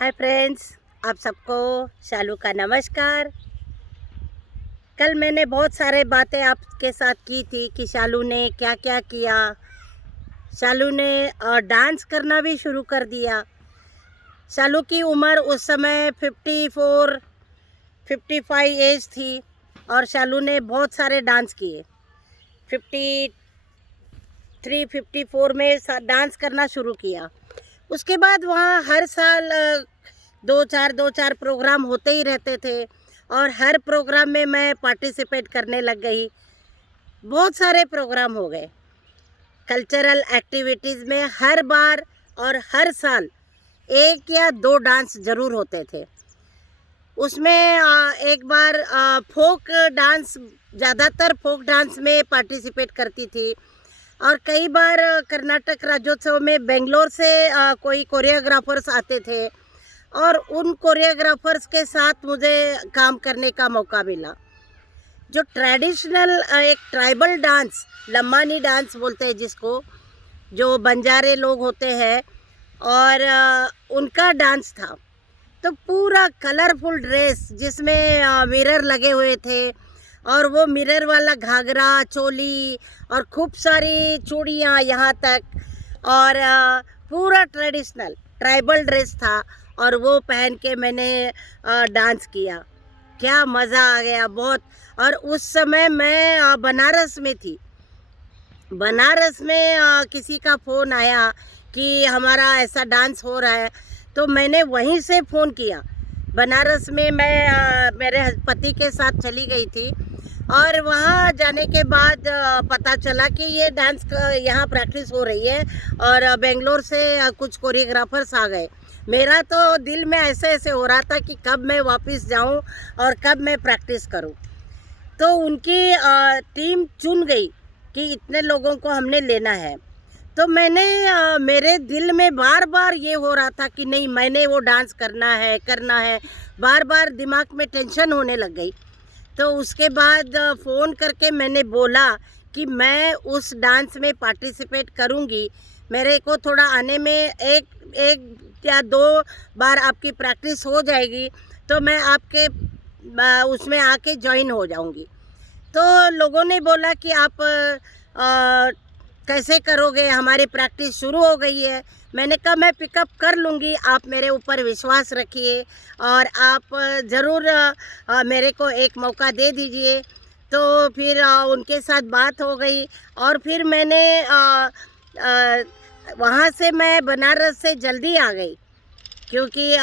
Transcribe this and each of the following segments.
Hi friends, आप सबको शालू का नमस्कार। कल मैंने बहुत सारे बातें आपके साथ की थी कि शालू ने क्या क्या किया। शालू ने डांस करना भी शुरू कर दिया। शालू की उम्र उस समय 55 एज थी और शालू ने बहुत सारे डांस किए। 53-54 में डांस करना शुरू किया। उसके बाद वहाँ हर साल दो चार प्रोग्राम होते ही रहते थे और हर प्रोग्राम में मैं पार्टिसिपेट करने लग गई। बहुत सारे प्रोग्राम हो गए। कल्चरल एक्टिविटीज़ में हर बार और हर साल एक या दो डांस ज़रूर होते थे। उसमें एक बार फोक डांस, ज़्यादातर फोक डांस में पार्टिसिपेट करती थी और कई बार कर्नाटक राज्योत्सव में बेंगलोर से कोई कोरियोग्राफर्स आते थे और उन कोरियोग्राफर्स के साथ मुझे काम करने का मौका मिला। जो ट्रेडिशनल एक ट्राइबल डांस, लम्बानी डांस बोलते हैं जिसको, जो बंजारे लोग होते हैं और उनका डांस था। तो पूरा कलरफुल ड्रेस जिसमें मिरर लगे हुए थे और वो मिरर वाला घाघरा, चोली और खूब सारी चूड़ियाँ यहाँ तक और पूरा ट्रेडिशनल ट्राइबल ड्रेस था और वो पहन के मैंने डांस किया। क्या मज़ा आ गया बहुत। और उस समय मैं बनारस में थी। बनारस में किसी का फ़ोन आया कि हमारा ऐसा डांस हो रहा है, तो मैंने वहीं से फ़ोन किया। बनारस में मैं मेरे पति के साथ चली गई थी और वहाँ जाने के बाद पता चला कि ये डांस यहाँ प्रैक्टिस हो रही है और बेंगलोर से कुछ कोरियोग्राफर्स आ गए। मेरा तो दिल में ऐसे ऐसे हो रहा था कि कब मैं वापस जाऊँ और कब मैं प्रैक्टिस करूँ। तो उनकी टीम चुन गई कि इतने लोगों को हमने लेना है। तो मैंने मेरे दिल में बार बार ये हो रहा था कि नहीं, मैंने वो डांस करना है। बार बार दिमाग में टेंशन होने लग गई। तो उसके बाद फ़ोन करके मैंने बोला कि मैं उस डांस में पार्टिसिपेट करूँगी। मेरे को थोड़ा आने में एक या दो बार आपकी प्रैक्टिस हो जाएगी तो मैं आपके उसमें आके ज्वाइन हो जाऊँगी। तो लोगों ने बोला कि आप कैसे करोगे, हमारी प्रैक्टिस शुरू हो गई है। मैंने कहा मैं पिकअप कर लूँगी, आप मेरे ऊपर विश्वास रखिए और आप ज़रूर मेरे को एक मौका दे दीजिए। तो फिर उनके साथ बात हो गई और फिर मैंने वहाँ से मैं बनारस से जल्दी आ गई क्योंकि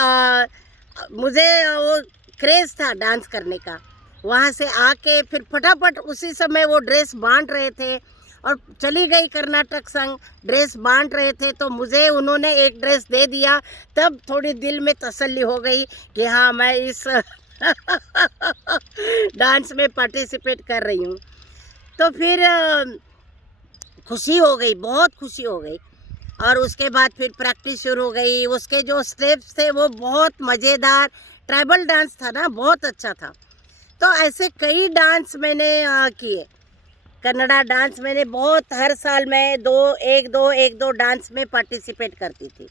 मुझे वो क्रेज़ था डांस करने का। वहाँ से आके फिर फटाफट उसी समय वो ड्रेस बांट रहे थे और चली गई कर्नाटक संग। ड्रेस बांट रहे थे तो मुझे उन्होंने एक ड्रेस दे दिया। तब थोड़ी दिल में तसल्ली हो गई कि हाँ, मैं इस डांस में पार्टिसिपेट कर रही हूँ। तो फिर खुशी हो गई, बहुत खुशी हो गई। और उसके बाद फिर प्रैक्टिस शुरू हो गई। उसके जो स्टेप्स थे वो बहुत मज़ेदार, ट्राइबल डांस था ना, बहुत अच्छा था। तो ऐसे कई डांस मैंने किए। कन्नड़ा डांस मैंने बहुत, हर साल मैं एक दो डांस में पार्टिसिपेट करती थी।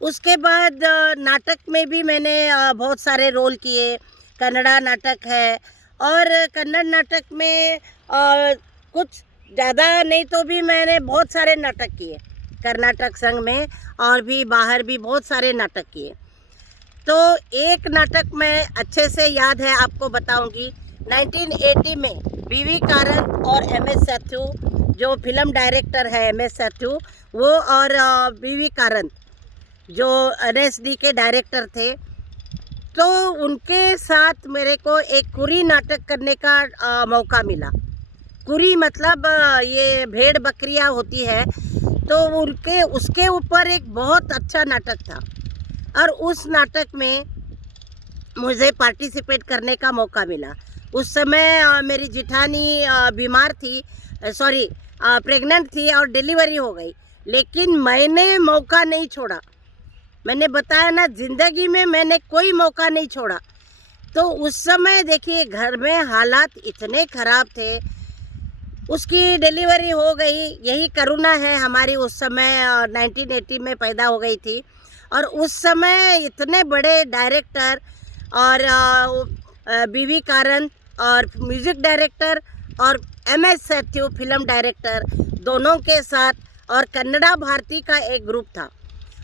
उसके बाद नाटक में भी मैंने बहुत सारे रोल किए। कन्नड़ा नाटक है और कन्नड़ नाटक में कुछ ज़्यादा नहीं तो भी मैंने बहुत सारे नाटक किए कर्नाटक संघ में और भी बाहर भी बहुत सारे नाटक किए। तो एक नाटक मैं अच्छे से याद है, आपको बताऊंगी। 1980 में वी कारंत और MS सैथू, जो फिल्म डायरेक्टर है MS सैथू, वो और वी कारंत जो NSD के डायरेक्टर थे, तो उनके साथ मेरे को एक कुरी नाटक करने का मौका मिला। कुरी मतलब ये भेड़ बकरियां होती है, तो उसके ऊपर एक बहुत अच्छा नाटक था और उस नाटक में मुझे पार्टिसिपेट करने का मौका मिला। उस समय मेरी जिठानी बीमार थी, प्रेग्नेंट थी और डिलीवरी हो गई, लेकिन मैंने मौका नहीं छोड़ा। मैंने बताया ना, ज़िंदगी में मैंने कोई मौका नहीं छोड़ा। तो उस समय देखिए घर में हालात इतने ख़राब थे। उसकी डिलीवरी हो गई, यही करुणा है हमारी, उस समय 1980 में पैदा हो गई थी और उस समय इतने बड़े डायरेक्टर और बीवी कारण और म्यूज़िक डायरेक्टर और MS सेथ्यू फिल्म डायरेक्टर दोनों के साथ, और कन्नड़ा भारती का एक ग्रुप था।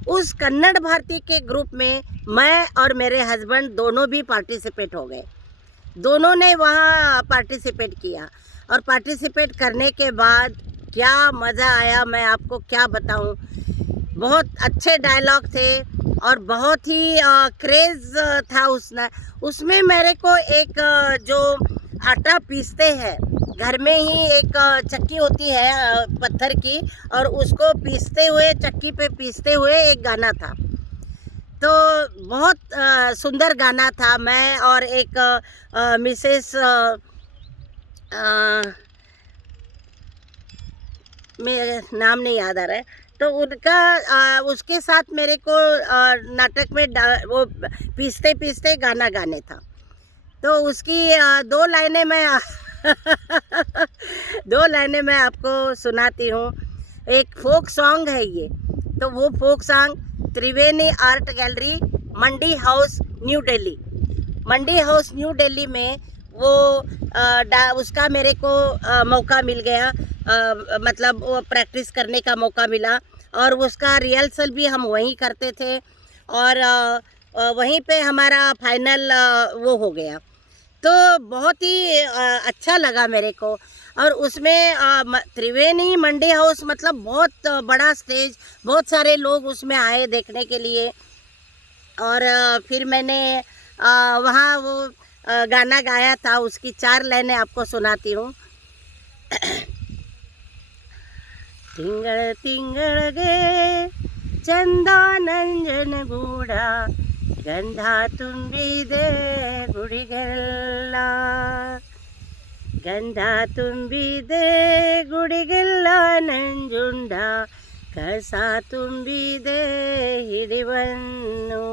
उस कन्नड़ भारती के ग्रुप में मैं और मेरे हस्बैंड दोनों भी पार्टिसिपेट हो गए। दोनों ने वहाँ पार्टिसिपेट किया, और पार्टिसिपेट करने के बाद क्या मज़ा आया मैं आपको क्या बताऊँ। बहुत अच्छे डायलॉग थे और बहुत ही क्रेज़ था उसमें मेरे को एक जो आटा पीसते हैं घर में ही, एक चक्की होती है पत्थर की, और उसको पीसते हुए चक्की पे पीसते हुए एक गाना था। तो बहुत सुंदर गाना था। मैं और एक मिसेस मेरे नाम नहीं याद आ रहा है, तो उनका उसके साथ मेरे को नाटक में वो पीसते पीसते गाना गाने था। तो उसकी दो लाइनें मैं दो लाइनें मैं आपको सुनाती हूँ। एक फोक सॉन्ग है ये, तो वो फोक सॉन्ग त्रिवेणी आर्ट गैलरी, मंडी हाउस, न्यू दिल्ली। मंडी हाउस न्यू दिल्ली में वो उसका मेरे को मौका मिल गया, मतलब वो प्रैक्टिस करने का मौका मिला, और उसका रिहर्सल भी हम वहीं करते थे, और वहीं पे हमारा फाइनल वो हो गया। तो बहुत ही अच्छा लगा मेरे को। और उसमें त्रिवेणी मंडी हाउस मतलब बहुत बड़ा स्टेज, बहुत सारे लोग उसमें आए देखने के लिए। और फिर मैंने वहाँ वो गाना गाया था। उसकी 4 लाइनें आपको सुनाती हूँ। तिंगड़ तिंगड़ गे चंदा नंजन गूढ़ा, गंधा ತುಂಬಿದೆ ಗುಡಿಗೆಲ್ಲ, ಗಂಧ ತುಂಬಿದೆ ಗುಡಿಗೆಲ್ಲ ನಂಜುಂಡ, ಕಸ ತುಂಬಿದೆ ಹಿಡಿವನ್ನು,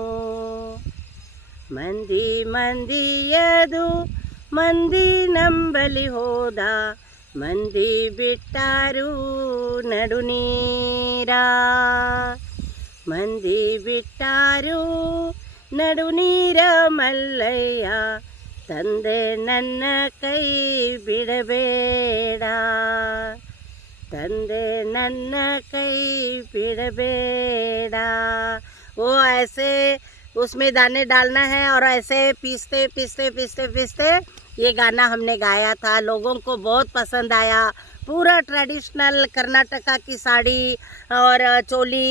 ಮಂದಿ ಮಂದಿಯದು ಮಂದಿ ನಂಬಲಿ ಹೋದ, ಮಂದಿ ಬಿಟ್ಟಾರು ನಡು ನೀರ, ಮಂದಿ ಬಿಟ್ಟಾರು ನಡು ನೀರ ಮಲ್ಲಯ್ಯ, ತಂದೆ ನನ್ನ ಕೈ ಬಿಡಬೇಡ, ತಂದೆ ನನ್ನ ಕೈ बिड़बेड़ा। वो ऐसे उसमें दाने डालना है और ऐसे पीसते पीसते पीसते पीसते ये गाना हमने गाया था। लोगों को बहुत पसंद आया। पूरा ट्रेडिशनल कर्नाटका की साड़ी और चोली,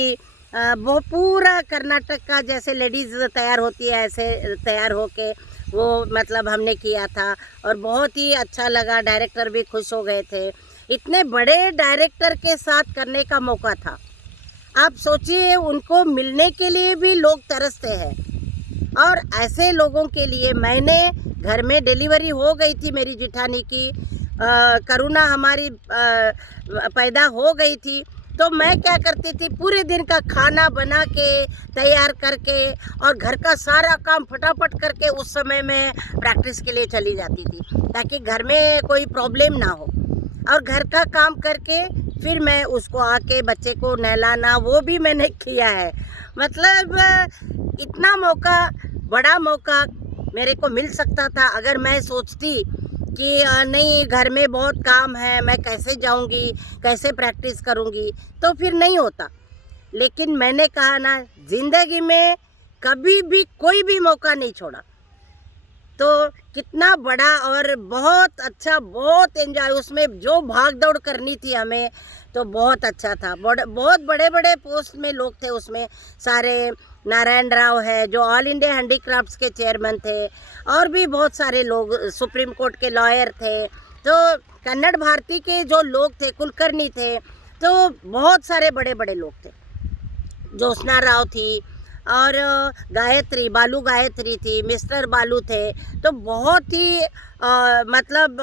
वो पूरा कर्नाटक का जैसे लेडीज़ तैयार होती है ऐसे तैयार होके वो मतलब हमने किया था, और बहुत ही अच्छा लगा। डायरेक्टर भी खुश हो गए थे। इतने बड़े डायरेक्टर के साथ करने का मौका था। आप सोचिए, उनको मिलने के लिए भी लोग तरसते हैं, और ऐसे लोगों के लिए मैंने घर में डिलीवरी हो गई थी मेरी जिठानी की, करुणा हमारी पैदा हो गई थी। तो मैं क्या करती थी, पूरे दिन का खाना बना के तैयार करके और घर का सारा काम फटाफट करके उस समय में प्रैक्टिस के लिए चली जाती थी, ताकि घर में कोई प्रॉब्लम ना हो। और घर का काम करके फिर मैं उसको आके बच्चे को नहलाना, वो भी मैंने किया है। मतलब इतना मौका, बड़ा मौका मेरे को मिल सकता था अगर मैं सोचती कि नहीं घर में बहुत काम है, मैं कैसे जाऊंगी, कैसे प्रैक्टिस करूंगी, तो फिर नहीं होता। लेकिन मैंने कहा ना, ज़िंदगी में कभी भी कोई भी मौका नहीं छोड़ा। तो कितना बड़ा और बहुत अच्छा, बहुत एंजॉय, उसमें जो भाग दौड़ करनी थी हमें, तो बहुत अच्छा था। बहुत बड़े बड़े पोस्ट में लोग थे उसमें सारे। नारायण राव है जो ऑल इंडिया हैंडीक्राफ्ट्स के चेयरमैन थे, और भी बहुत सारे लोग सुप्रीम कोर्ट के लॉयर थे। तो कन्नड़ भारती के जो लोग थे, कुलकर्णी थे, तो बहुत सारे बड़े बड़े लोग थे। ज्योत्सना राव थी, और गायत्री, बालू गायत्री थी, मिस्टर बालू थे। तो बहुत ही मतलब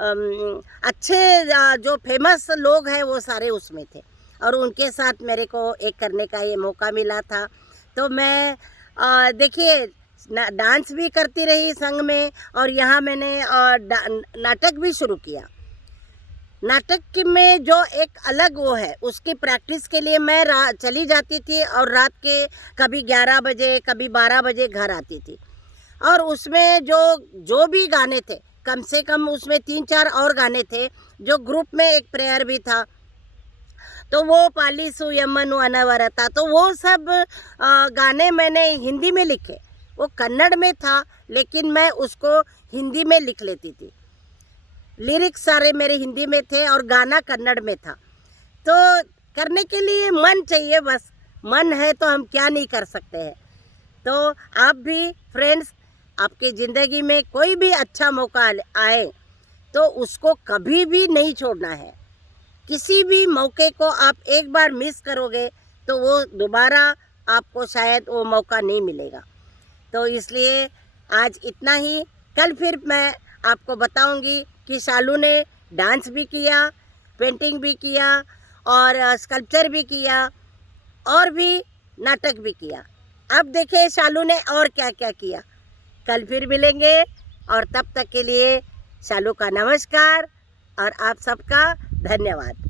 अच्छे जो फेमस लोग हैं वो सारे उसमें थे, और उनके साथ मेरे को एक करने का ये मौका मिला था। तो मैं देखिए डांस भी करती रही संग में, और यहाँ मैंने नाटक भी शुरू किया। नाटक में जो एक अलग वो है, उसकी प्रैक्टिस के लिए मैं चली जाती थी और रात के कभी 11 बजे कभी 12 बजे घर आती थी। और उसमें जो भी गाने थे, कम से कम उसमें 3-4 और गाने थे, जो ग्रुप में एक प्रेयर भी था, तो वो पालीसु यमनु अनवरता, तो वो सब गाने मैंने हिंदी में लिखे। वो कन्नड़ में था लेकिन मैं उसको हिंदी में लिख लेती थी। लिरिक्स सारे मेरे हिंदी में थे और गाना कन्नड़ में था। तो करने के लिए मन चाहिए, बस मन है तो हम क्या नहीं कर सकते हैं। तो आप भी फ्रेंड्स, आपकी ज़िंदगी में कोई भी अच्छा मौका आए तो उसको कभी भी नहीं छोड़ना है। किसी भी मौके को आप एक बार मिस करोगे तो वो दोबारा आपको शायद वो मौका नहीं मिलेगा। तो इसलिए आज इतना ही। कल फिर मैं आपको बताऊंगी कि शालू ने डांस भी किया, पेंटिंग भी किया और स्कल्पचर भी किया और भी नाटक भी किया। अब देखिए शालू ने और क्या क्या किया। कल फिर मिलेंगे और तब तक के लिए शालू का नमस्कार और आप सबका धन्यवाद।